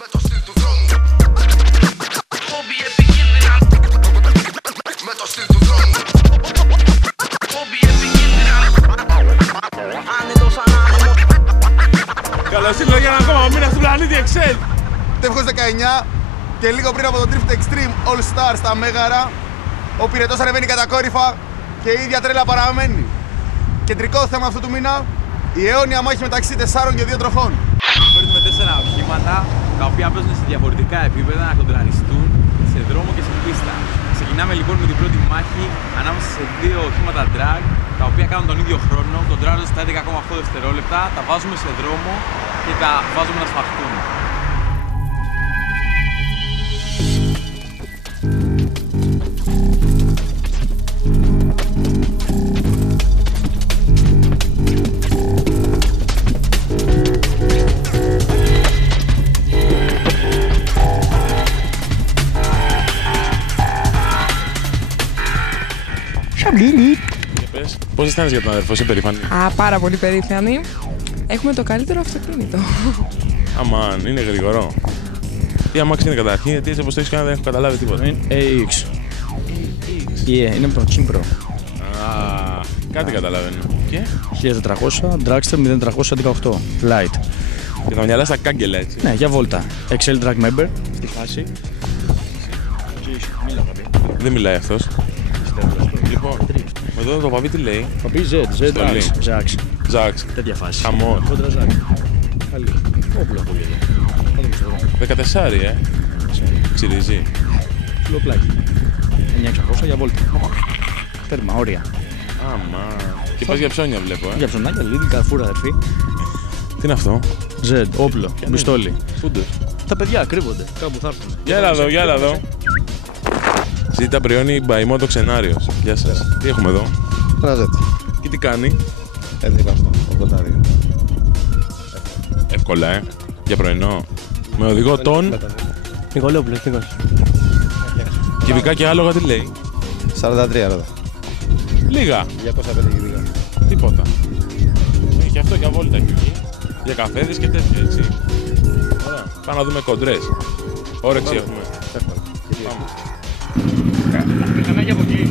Με το στυλ του δρόμου. Χόμπι επικίνδυνα. Με το στυλ του δρόμου. Χόμπι επικίνδυνα. Άνετος ανάνεμο. Καλώς ήρθατε για ένα ακόμα μήνα στον πλανήτη Excel. Τεύχος 19 και λίγο πριν από το Drift Extreme All Star στα Μέγαρα, ο πυρετός ανεβαίνει κατακόρυφα και η ίδια τρέλα παραμένει. Κεντρικό θέμα αυτού του μήνα, η αιώνια μάχη μεταξύ 4 και 2 τροχών. Παίρνουμε 4 οχήματα τα οποία παίζουν σε διαφορετικά επίπεδα να κοντραριστούν σε δρόμο και σε πίστα. Ξεκινάμε λοιπόν με την πρώτη μάχη ανάμεσα σε 2 οχήματα drag τα οποία κάνουν τον ίδιο χρόνο, κοντράρονται στα 11,8 δευτερόλεπτα, τα βάζουμε σε δρόμο και τα βάζουμε να σφαχτούν. Πώς αισθάνεσαι για τον αδερφό, είσαι περήφανη? Πάρα πολύ περήφανη. Έχουμε το καλύτερο αυτοκίνητο. Αμάν, είναι γρήγορο. Τι αμάξι είναι καταρχήν, γιατί έτσι όπως το έχεις κάνει δεν έχω καταλάβει τίποτα. Είναι AX. Είναι από το Kimpro. Κάτι καταλαβαίνω. Και? 1400, Dragster 0318, Light. Και τα μυαλά στα κάγκελα έτσι. Ναι, για βόλτα. Excel Drag Member, στη φάση. Δεν μιλάει αυτός. Λοιπόν, εδώ το παπί τι λέει? Παπί Z, Zax. Ζάξ. Τέτοια φάση. Χαμό. Κόντρα Zax. Καλή. Όπλο από εδώ. 14, ξυρίζει. Φιλοπλάκι. 9600 για βόλτα. Τέρμα, όρια. Αμά. Και πας για ψώνια βλέπω, Για ψωνάκια, Lidl, Carrefour αδερφή. Τι είναι αυτό? Z, όπλο, πιστόλι. Φούντος. Τα παιδιά κρύβονται, κάπου θα έρθουν. Για έλα εδώ, για έλα εδώ. Ζήτα Μπριόνι Μπαϊμό το Ξενάριος. Γεια σας. Τι έχουμε εδώ? Τράζεται. Και τι κάνει? 1182. Εύκολα, για πρωινό. Με οδηγό τον. Νικολόπουλος, Νίκος. Κυβικά και άλογα τι λέει? 43 ρόδα. Λίγα. 205 κυβικά. Τίποτα. Έχει αυτό για βόλτα εκεί. Για καφέδες και τέτοια, έτσι. Ωραία. Πάμε να δούμε κοντρές. Όρεξη έχουμε. Πάμε. Πιθανά και από εκεί.